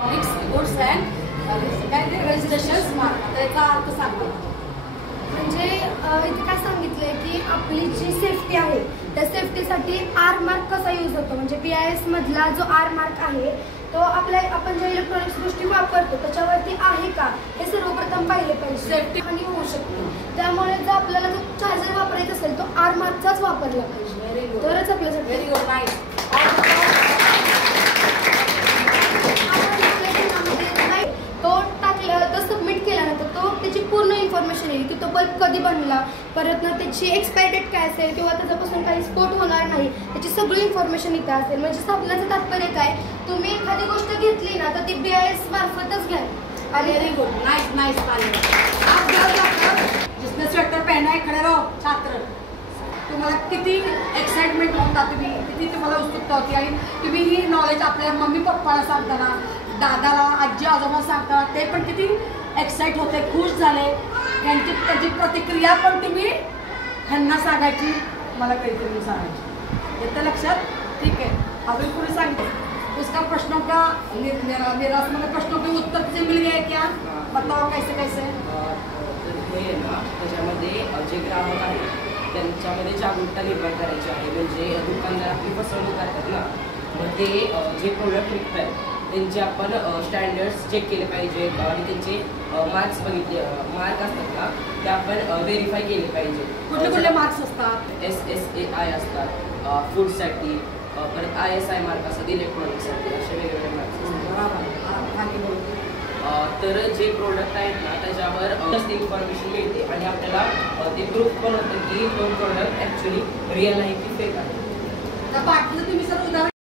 Goods and registration mark. आता याचा अर्थ सांगा. म्हणजे इथे काय सांगितलंय की आपली जी सेफ्टी आहे त्या सेफ्टीसाठी आर मार्क कसा यूज होतो. म्हणजे BIS मधला जो आर मार्क आहे तो आपण ज्या इलेक्ट्रॉनिक्स गोष्टी वापरतो त्याच्यावरती आहे का हे सर्वप्रथम पाहिले पाहिजे. सेफ्टी हानी होऊ शकते, त्यामुळे जर आपल्याला जो चार्जर वापरायचा असेल तो आर मार्कचाच वापरला पाहिजे, तरच आपल्यासाठी. Very good. नाईस. तो टाकलं तर सबमिट केल्यानंतर तो त्याची पूर्ण इन्फॉर्मेशन येईल की तो बल्ब कधी बनला, परत ना त्याची एक्सपायरी डेट काय असेल किंवा त्याच्यापासून काही स्फोट होणार नाही त्याची सगळी इन्फॉर्मेशन इथं असेल. म्हणजे सांगण्याचं तात्पर्य काय, तुम्ही एखादी गोष्ट घेतली ना तर ती BIS मार्फतच घ्या. Very good. Nice nice. जिसने स्वेटर पहना है खड़े रहो. छात्र, तुम्हाला किती एक्साइटमेंट होता, तुम्ही किती तुम्हाला उत्सुकता होती आणि तुम्ही ही नॉलेज आपल्या मम्मी पप्पाला सांगताना, दादाला, आजी आजोबा सांगताना ते पण किती एक्साइट होते, खुश झाले. त्याची प्रतिक्रिया पण तुम्ही ह्यांना सांगायची, मला काहीतरी सांगायची. येतं लक्षात? ठीक आहे. अजून कोणी सांगितलं उसका प्रश्नों का निराश मतलब प्रश्नों के उत्तर से मिल गए क्या? बताओ कैसे कैसे. हे ना त्याच्यामध्ये जे ग्राहक आहेत त्यांच्यामध्ये जागरूकता निर्माण करायची आहे. म्हणजे दुकानदार आपली फसवणूक करतात ना, मग ते जे प्रोडक्ट विकतात त्यांचे आपण स्टँडर्ड्स चेक केले पाहिजे आणि त्यांचे मार्क्स बघितले, मार्क असतात ना ते आपण व्हेरीफाय केले पाहिजे. कुठले कुठले मार्क्स असतात? SSAI असतात फूडसाठी, परत ISI मार्क असतात इलेक्ट्रॉनिक्ससाठी, असे वेगवेगळे मार्क्स असतात. तर जे प्रोडक्ट आहेत ना त्याच्यावर जास्त इन्फॉर्मेशन मिळते आणि आपल्याला ते प्रूफ पण होतं की तो प्रोडक्ट ॲक्च्युली रिअल आहे की फेक आहे. बाकीचं तुम्ही सर उदाहरण